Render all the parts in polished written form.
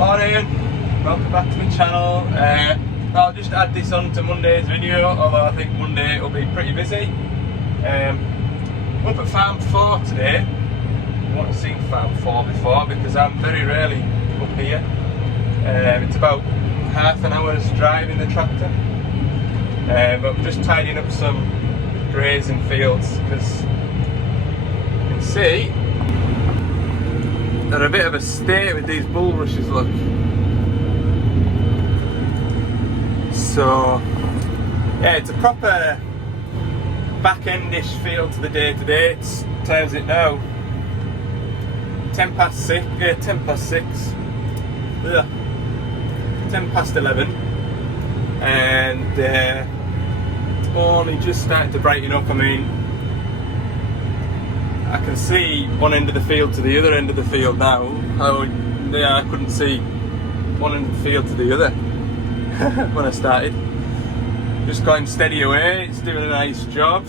Morning, welcome back to my channel. I'll just add this on to Monday's video, although I think Monday will be pretty busy. Up at Farm 4 today. I want to see Farm 4 before because I'm very rarely up here. It's about half an hour's drive in the tractor. But I'm just tidying up some grazing fields because you can see they're a bit of a state with these bulrushes, look. So, yeah, it's a proper back-endish feel to the day-to-day. It's times it now 10 past 6, 10 past 6, ugh, 10 past 11, and it's only just starting to brighten up. I mean, I can see one end of the field to the other end of the field now. I couldn't see one end of the field to the other when I started. Just going steady away, it's doing a nice job.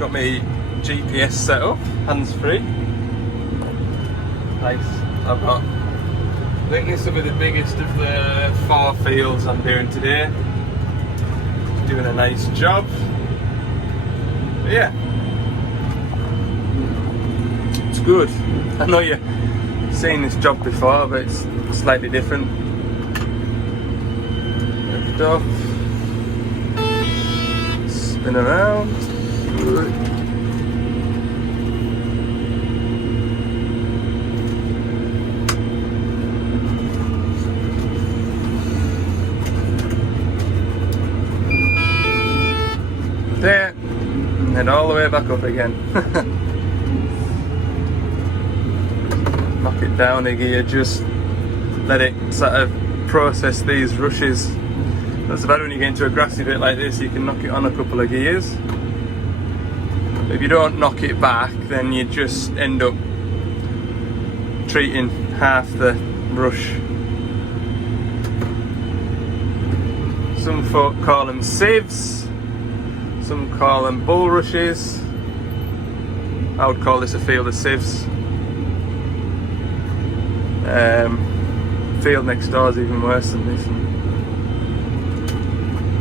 Got my GPS set up, hands-free. Nice. I think this will be the biggest of the 4 fields I'm doing today. Doing a nice job. But yeah. It's good. I know you've seen this job before, but it's slightly different. Lift off. Spin around. There. And then all the way back up again. Knock it down a gear, just let it sort of process these rushes. That's about when you get into a grassy bit like this, you can knock it on a couple of gears. But if you don't knock it back, then you just end up treating half the rush. Some folk call them sieves, some call them bulrushes. I would call this a field of sieves. Field next door is even worse than this.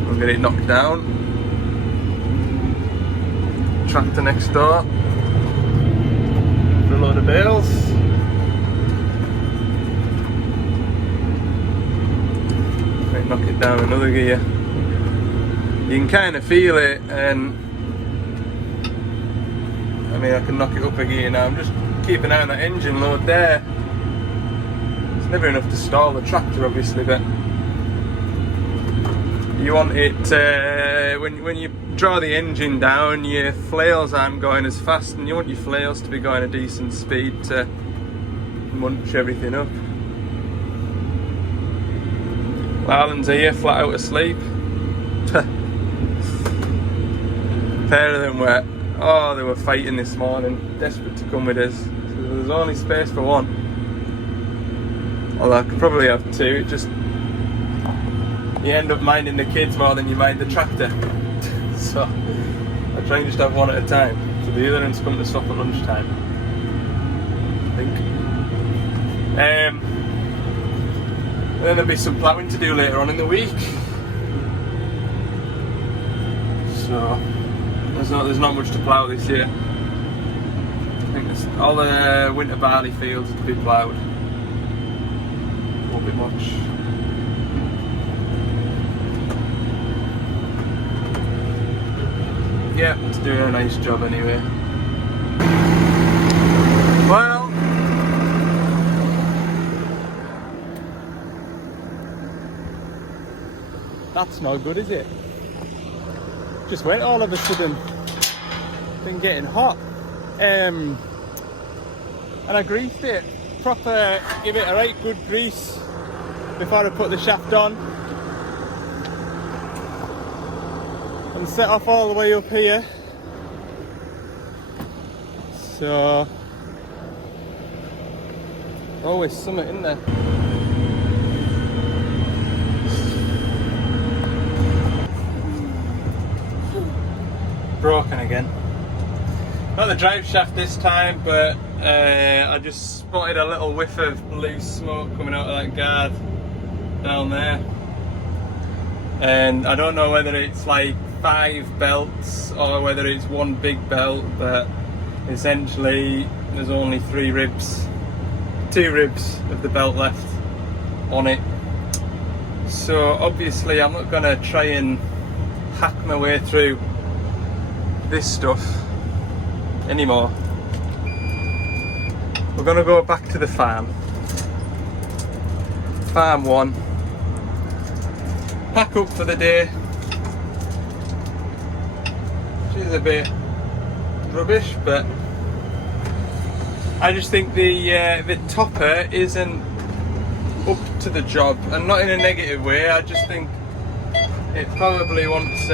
We'll get it knocked down. Tractor next door for a load of bales. Right, knock it down another gear. You can kind of feel it, and I mean I can knock it up a gear now. I'm just keeping an eye on that engine load there. Never enough to stall the tractor, obviously, but you want it when you draw the engine down, your flails aren't going as fast, and you want your flails to be going a decent speed to munch everything up. Alan's here, flat out asleep. Pair of them they were fighting this morning, desperate to come with us. So there's only space for one. Well, I could probably have 2, it just, you end up minding the kids more than you mind the tractor. So, I try and just have one at a time. So the other one's coming to stop at lunchtime, I think. And then there'll be some ploughing to do later on in the week. So, there's not much to plough this year. I think all the winter barley fields to be ploughed. Won't be much. Yeah, it's doing a nice job anyway. Well, that's not good, is it? Just went all of a sudden. Been getting hot. And I greased it. Proper, give it a right good grease before I put the shaft on, and set off all the way up here. So always something in there. Broken again. Not the drive shaft this time, but I just spotted a little whiff of blue smoke coming out of that guard down there, and I don't know whether it's like 5 belts or whether it's one big belt, but essentially there's only 3 ribs, 2 ribs of the belt left on it. So obviously I'm not going to try and hack my way through this stuff anymore. We're going to go back to the farm. Farm 1. Pack up for the day. Which is a bit rubbish, but I just think the topper isn't up to the job, and not in a negative way. I just think it probably wants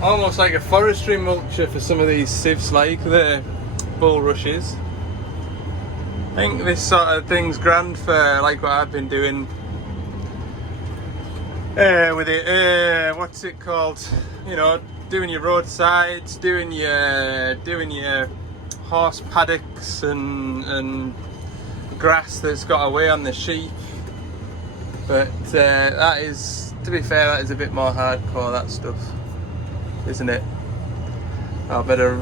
almost like a forestry mulcher for some of these sieves, like the bulrushes. I think this sort of thing's grand for like what I've been doing with it. What's it called? You know, doing your roadsides, doing your horse paddocks and grass that's got away on the sheep. But that is, to be fair, that is a bit more hardcore, that stuff, isn't it? I better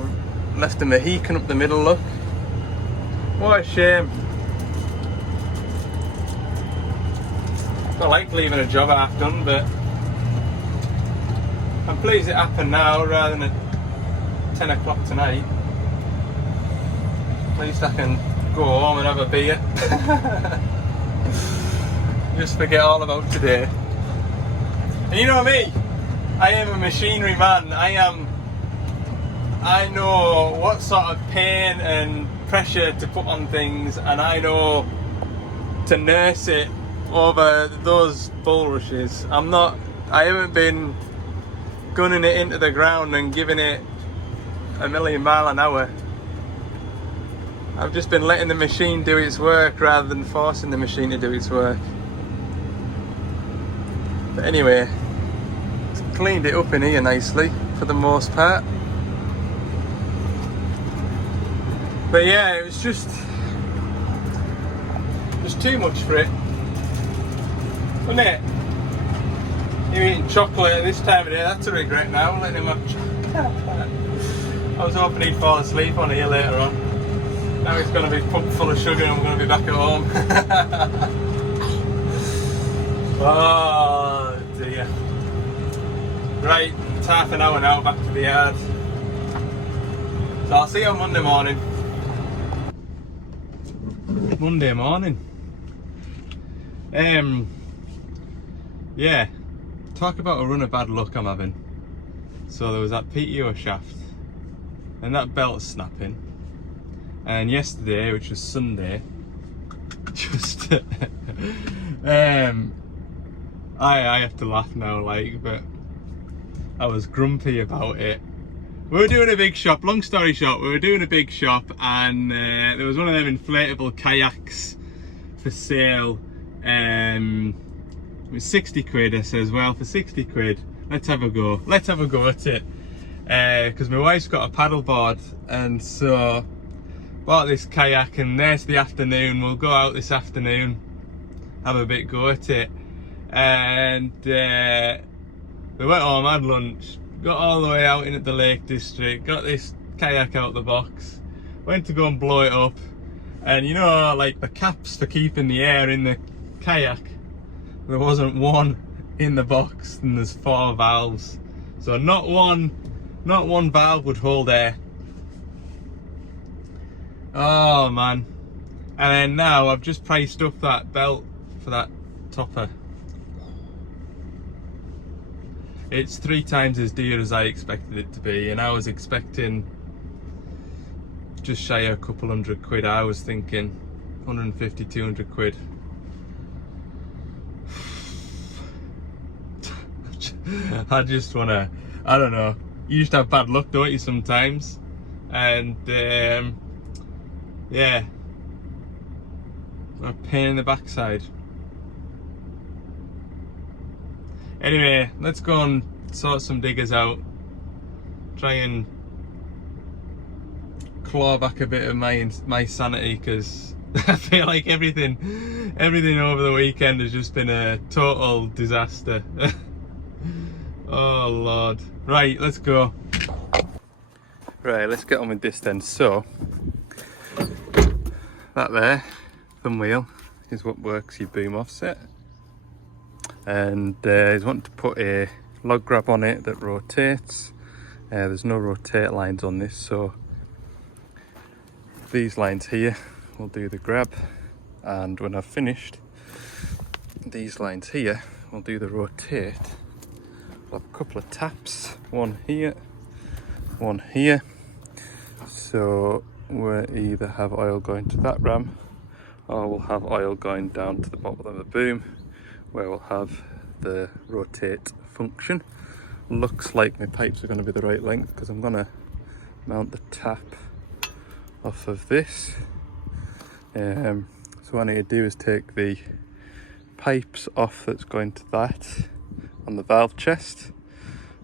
left the Mohican up the middle, look. What a shame. I like leaving a job half done, but I'm pleased it happened now rather than at 10 o'clock tonight. At least I can go home and have a beer. Just forget all about today. And you know me, I am a machinery man. I know what sort of pain and pressure to put on things, and I know to nurse it over those bulrushes. I haven't been gunning it into the ground and giving it a million mile an hour. I've just been letting the machine do its work rather than forcing the machine to do its work. But anyway, it's cleaned it up in here nicely for the most part. But yeah, it was just too much for it, wasn't it? You're eating chocolate at this time of day, that's a regret now, letting him have chocolate. I was hoping he'd fall asleep on here later on. Now he's going to be pumped full of sugar and I'm going to be back at home. Oh dear. Right, it's half an hour now back to the yard. So I'll see you on Monday morning. Monday morning. Yeah, talk about a run of bad luck I'm having. So there was that PTO shaft and that belt snapping, and yesterday, which was Sunday, just I have to laugh now, like, but I was grumpy about it. We were doing a big shop, long story short, we were doing a big shop, and there was one of them inflatable kayaks for sale. It was 60 quid, I says, well, for 60 quid, let's have a go at it. Because my wife's got a paddle board, and so bought this kayak, and there's the afternoon, we'll go out this afternoon, have a bit go at it. And we went home, had lunch, got all the way out in at the Lake District, got this kayak out the box, went to go and blow it up, and you know, like the caps for keeping the air in the kayak, there wasn't one in the box, and there's 4 valves, so not one valve would hold air. Oh man. And then now I've just priced up that belt for that topper. It's 3 times as dear as I expected it to be, and I was expecting just shy of a couple £100. I was thinking 150, 200 quid. I just wanna, I don't know, you just have bad luck, don't you, sometimes? And yeah, a pain in the backside. Anyway, let's go and sort some diggers out, try and claw back a bit of my sanity, because I feel like everything over the weekend has just been a total disaster. Oh Lord. Right, let's go. Right, let's get on with this then. So, that there, thumb wheel, is what works your boom offset. And he's wanting to put a log grab on it that rotates. There's no rotate lines on this, so these lines here will do the grab, and when I've finished, these lines here will do the rotate. I'll have a couple of taps, one here, one here, so we'll either have oil going to that ram, or we'll have oil going down to the bottom of the boom, where we'll have the rotate function. Looks like my pipes are going to be the right length, because I'm going to mount the tap off of this. So what I need to do is take the pipes off that's going to that on the valve chest,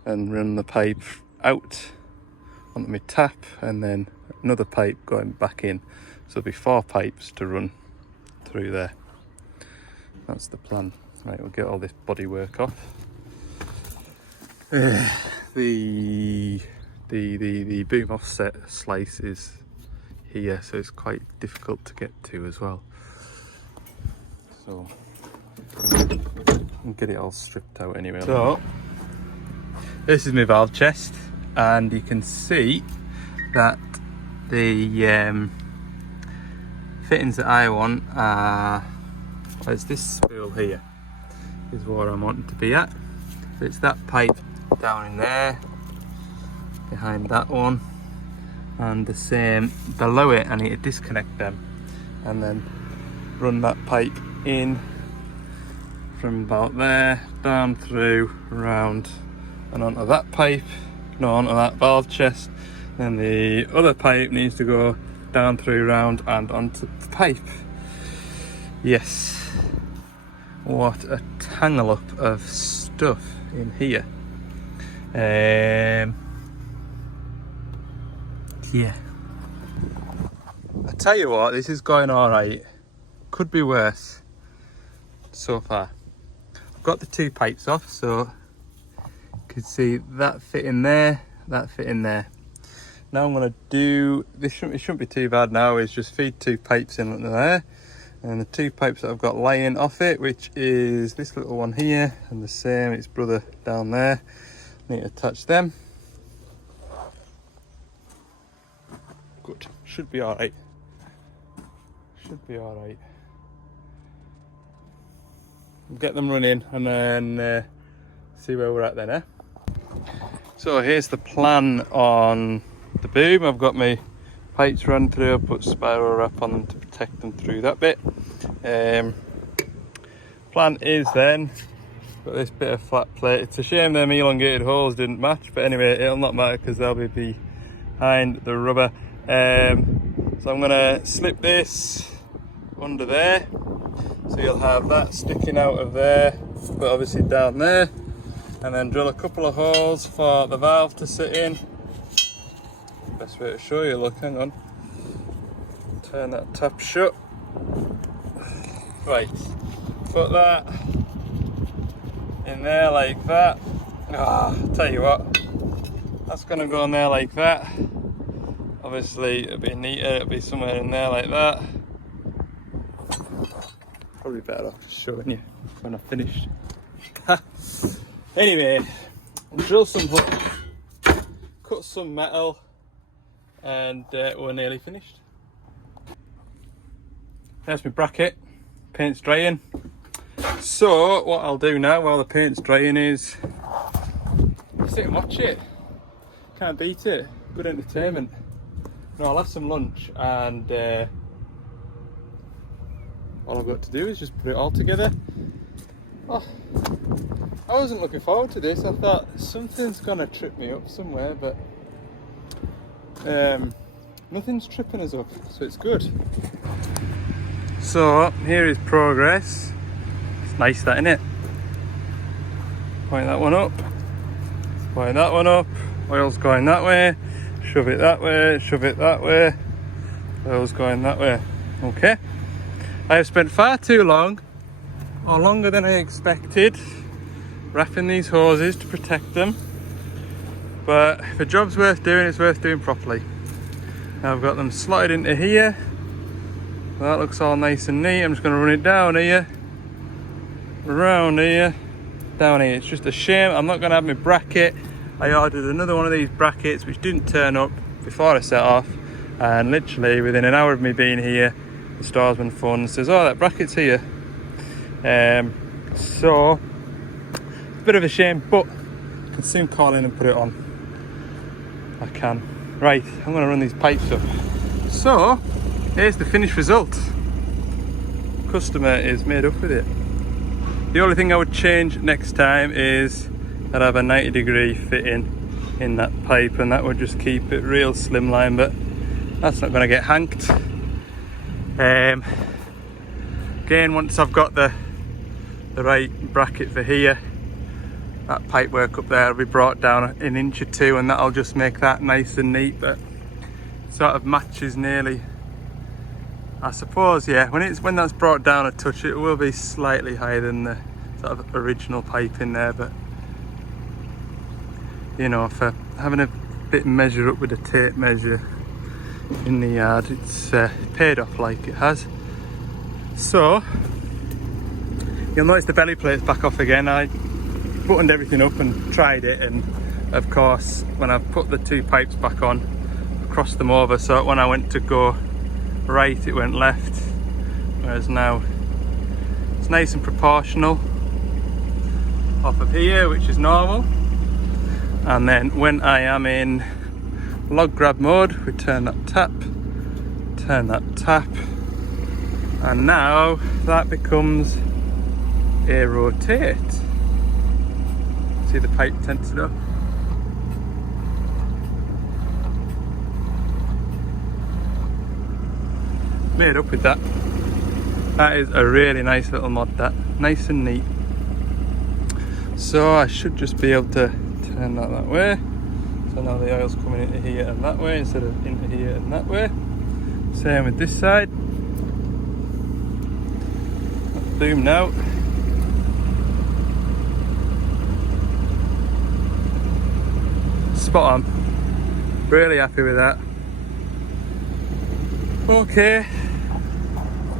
and run the pipe out onto my tap, and then another pipe going back in. So there'll be 4 pipes to run through there. That's the plan. Right, we'll get all this bodywork off. The boom offset slice is here, so it's quite difficult to get to as well. So I'll get it all stripped out anyway. So this is my valve chest, and you can see that the fittings that I want are, well, it's this spool here is what I'm wanting to be at. So it's that pipe down in there, behind that one, and the same below it. I need to disconnect them and then run that pipe in from about there, down through, around, and onto that pipe, no, onto that valve chest. Then the other pipe needs to go down through, round, and onto the pipe. Yes, what a tangle up of stuff in here. Yeah, I tell you what, this is going all right. Could be worse so far. I've got the 2 pipes off, so you can see that fit in there, that fit in there. Now I'm going to do this. It shouldn't be too bad now. Is just feed 2 pipes in there, and the 2 pipes that I've got lying off it, which is this little one here and the same its brother down there. Need to attach them. Good, should be all right. Should be all right. Get them running and then see where we're at then, eh? So here's the plan on the boom. I've got my pipes run through. I put spiral wrap on them to protect them through that bit. Plan is then got this bit of flat plate. It's a shame them elongated holes didn't match, but anyway, it'll not matter because they'll be behind the rubber. So I'm gonna slip this under there, so you'll have that sticking out of there, but obviously down there, and then drill a couple of holes for the valve to sit in. Best way to show you, look, hang on, turn that tap shut. Right, put that in there like that. Tell you what, that's gonna go in there like that. Obviously it'll be neater, it'll be somewhere in there like that. Probably better off just showing you when I've finished. Anyway, I'll drill some holes, cut some metal, and we're nearly finished. There's my bracket, paint's drying. So what I'll do now while the paint's drying is sit and watch it. Can't beat it, good entertainment. No, I'll have some lunch, and all I've got to do is just put it all together. Oh, I wasn't looking forward to this. I thought something's gonna trip me up somewhere, but nothing's tripping us up, so it's good. So here is progress. It's nice, that, isn't it? Point that one up, point that one up, oil's going that way, shove it that way, shove it that way. Those going that way. Okay. I have spent far too long, or longer than I expected, wrapping these hoses to protect them. But if a job's worth doing, it's worth doing properly. Now I've got them slotted into here. That looks all nice and neat. I'm just going to run it down here, around here, down here. It's just a shame I'm not going to have my bracket. I ordered another one of these brackets which didn't turn up before I set off, and literally within an hour of me being here, the storesman phone says, oh, that bracket's here. So it's a bit of a shame, but I can soon call in and put it on. I can. Right, I'm going to run these pipes up. So here's the finished result. Customer is made up with it. The only thing I would change next time is I'd have a 90-degree fitting in that pipe, and that would just keep it real slimline, but that's not going to get hanked. Again, once I've got the right bracket for here, that pipe work up there will be brought down an inch or two, and that'll just make that nice and neat, but sort of matches nearly. I suppose, yeah, when that's brought down a touch, it will be slightly higher than the sort of original pipe in there, but you know, for having a bit measure up with a tape measure in the yard, it's paid off like it has. So you'll notice the belly plate's back off again. I buttoned everything up and tried it, and of course when I put the two pipes back on, I crossed them over, so when I went to go right it went left, whereas now it's nice and proportional off of here, which is normal. And then when I am in log grab mode, we turn that tap, and now that becomes a rotate. See the pipe tense it up. Made up with that. That is a really nice little mod, that. Nice and neat. So I should just be able to turn that way. So now the oil's coming into here and that way instead of into here and that way. Same with this side. Boom now. Spot on. Really happy with that. Okay.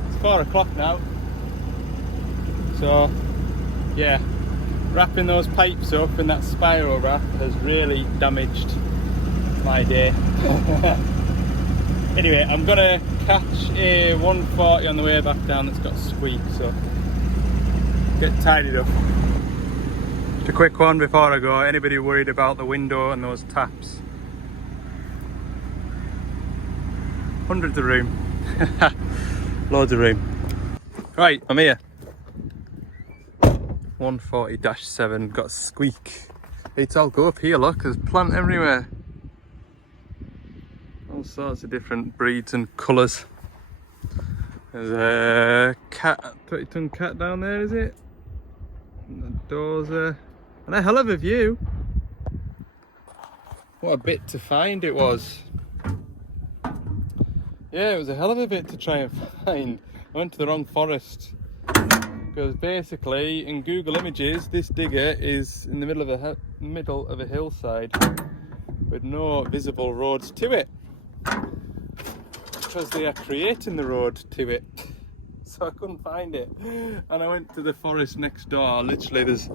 It's 4 o'clock now. So yeah, wrapping those pipes up and that spiral wrap has really damaged my day. Anyway, I'm gonna catch a 140 on the way back down that's got a squeak, so get tidied up. Just a quick one before I go. Anybody worried about the window and those taps? Hundreds of room. Loads of room. Right, I'm here. 140-7, got a squeak. It's all go up here, look, there's plant everywhere. All sorts of different breeds and colours. There's a cat, 20-ton cat down there, is it? And the doors there. And a hell of a view. What a bit to find it was. Yeah, it was a hell of a bit to try and find. I went to the wrong forest. Because basically, in Google Images, this digger is in the middle of a hillside with no visible roads to it. Because they are creating the road to it. So I couldn't find it. And I went to the forest next door. Literally, there's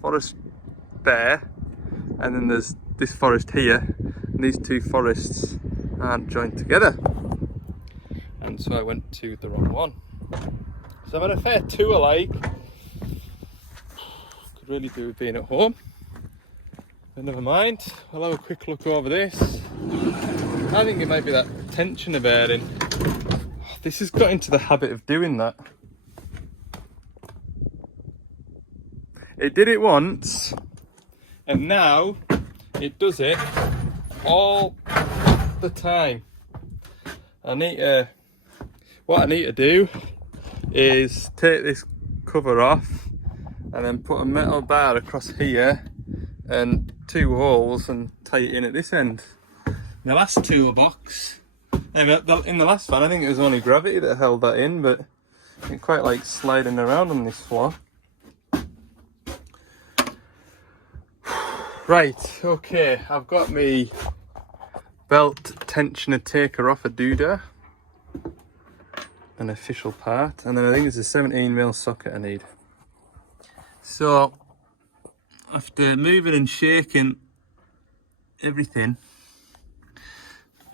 forest there, and then there's this forest here. And these two forests aren't joined together. And so I went to the wrong one. So I've had a fair tour, like. Could really do with being at home. But never mind, I'll have a quick look over this. I think it might be that tensioner bearing. This has got into the habit of doing that. It did it once, and now it does it all the time. What I need to do is take this cover off and then put a metal bar across here and 2 holes and tie it in at this end. the last toolbox. In the last van, I think it was only gravity that held that in, but it quite like sliding around on this floor. Right, okay, I've got me belt tensioner taker off a doodah, an official part, and then I think it's a 17mm socket I need. So after moving and shaking everything,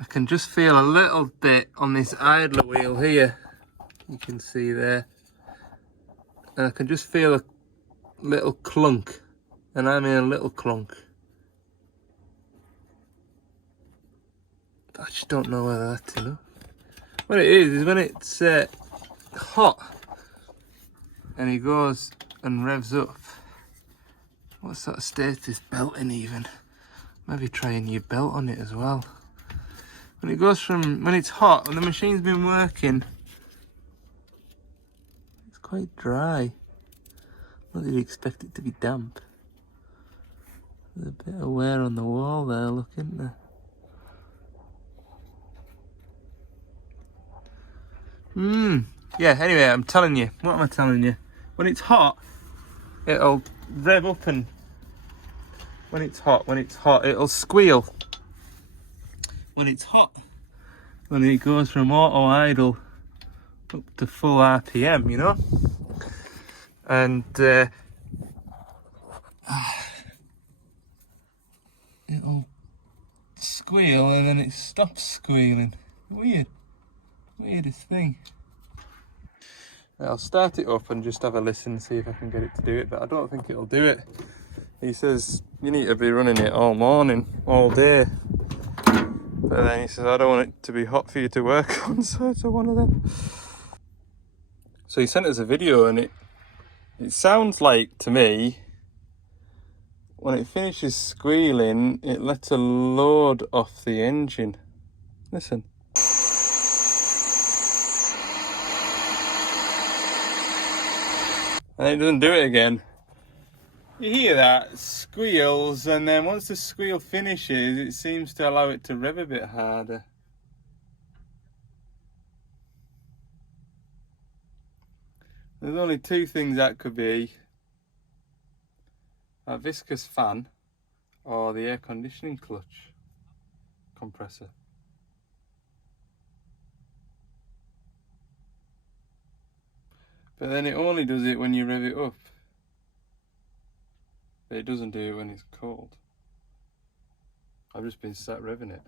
I can just feel a little bit on this idler wheel here, you can see there, and I can just feel a little clunk, and I mean a little clunk. I just don't know whether that's enough. What it is when it's hot and he goes and revs up. What sort of state is this belt in even? Maybe try a new belt on it as well. When it goes from, when it's hot, when the machine's been working, it's quite dry. Not that you'd expect it to be damp. There's a bit of wear on the wall there, look, isn't there? Yeah, anyway, I'm telling you, what am I telling you? When it's hot, it'll rev up, and when it's hot, it'll squeal. When it's hot, when it goes from auto idle up to full RPM, you know? And it'll squeal and then it stops squealing. Weird. Weirdest thing. I'll start it up and just have a listen, see if I can get it to do it, but I don't think it'll do it. He says you need to be running it all morning, all day. But then he says I don't want it to be hot for you to work on, so it's one of them. So he sent us a video, and it sounds like, to me, when it finishes squealing, it lets a load off the engine. Listen. And it doesn't do it again. You hear that? It squeals, and then once the squeal finishes, it seems to allow it to rev a bit harder. There's only two things that could be: a viscous fan or the air conditioning clutch compressor. But then it only does it when you rev it up. But it doesn't do it when it's cold. I've just been sat revving it.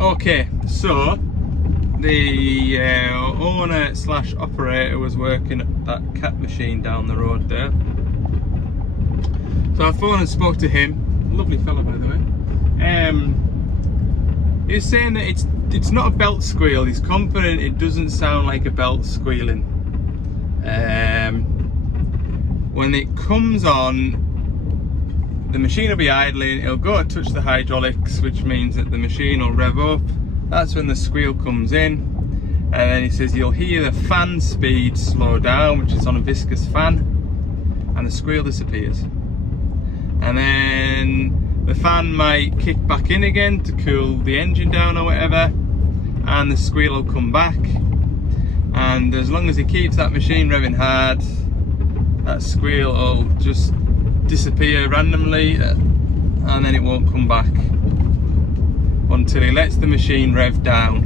Okay, so the owner slash operator was working at that cat machine down the road there. So I phoned and spoke to him. Lovely fella, by the way. He was saying that it's not a belt squeal. He's confident it doesn't sound like a belt squealing. When it comes on, the machine will be idling, it'll go to touch the hydraulics, which means that the machine will rev up. That's when the squeal comes in, and then he says you'll hear the fan speed slow down, which is on a viscous fan, and the squeal disappears. And then the fan might kick back in again to cool the engine down or whatever, and the squeal will come back. And as long as he keeps that machine revving hard, that squeal will just disappear randomly, and then it won't come back until he lets the machine rev down,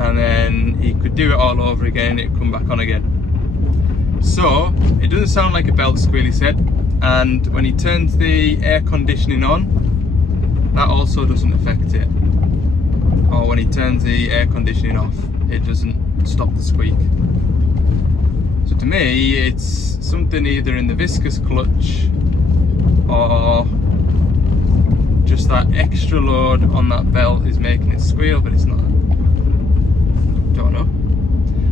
and then he could do it all over again and it'd come back on again. So it doesn't sound like a belt squeal, he said, and when he turns the air conditioning on, that also doesn't affect it, or when he turns the air conditioning off, it doesn't stop the squeak. So to me, it's something either in the viscous clutch or just just that extra load on that belt is making it squeal, but it's not. Don't know.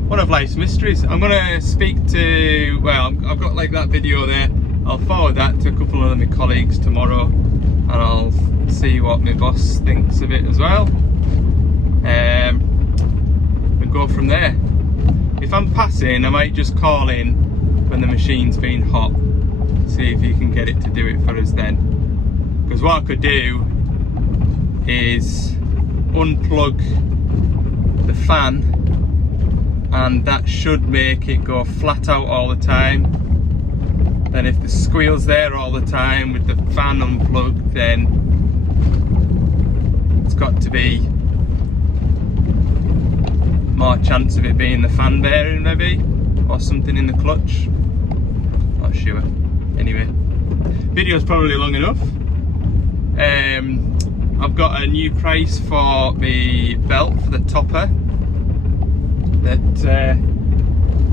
One of life's mysteries. I'm gonna speak to, well, I've got like that video there. I'll forward that to a couple of my colleagues tomorrow, and I'll see what my boss thinks of it as well. And go from there. If I'm passing, I might just call in when the machine's been hot, see if you can get it to do it for us then. Because what I could do is unplug the fan, and that should make it go flat out all the time. Then if the squeal's there all the time with the fan unplugged, then it's got to be more chance of it being the fan bearing maybe, or something in the clutch. Not sure. Anyway, video's probably long enough. I've got a new price for the belt for the topper that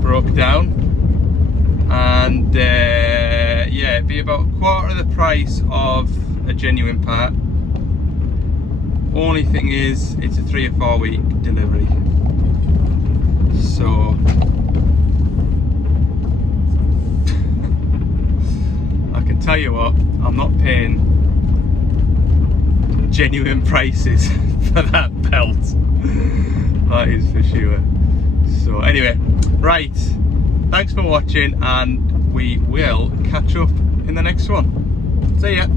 broke down, and yeah, it'd be about a quarter of the price of a genuine part. Only thing is, it's a 3 or 4 week delivery, so I can tell you what, I'm not paying genuine prices for that belt. That is for sure. So anyway, right, thanks for watching, and we will catch up in the next one. See ya.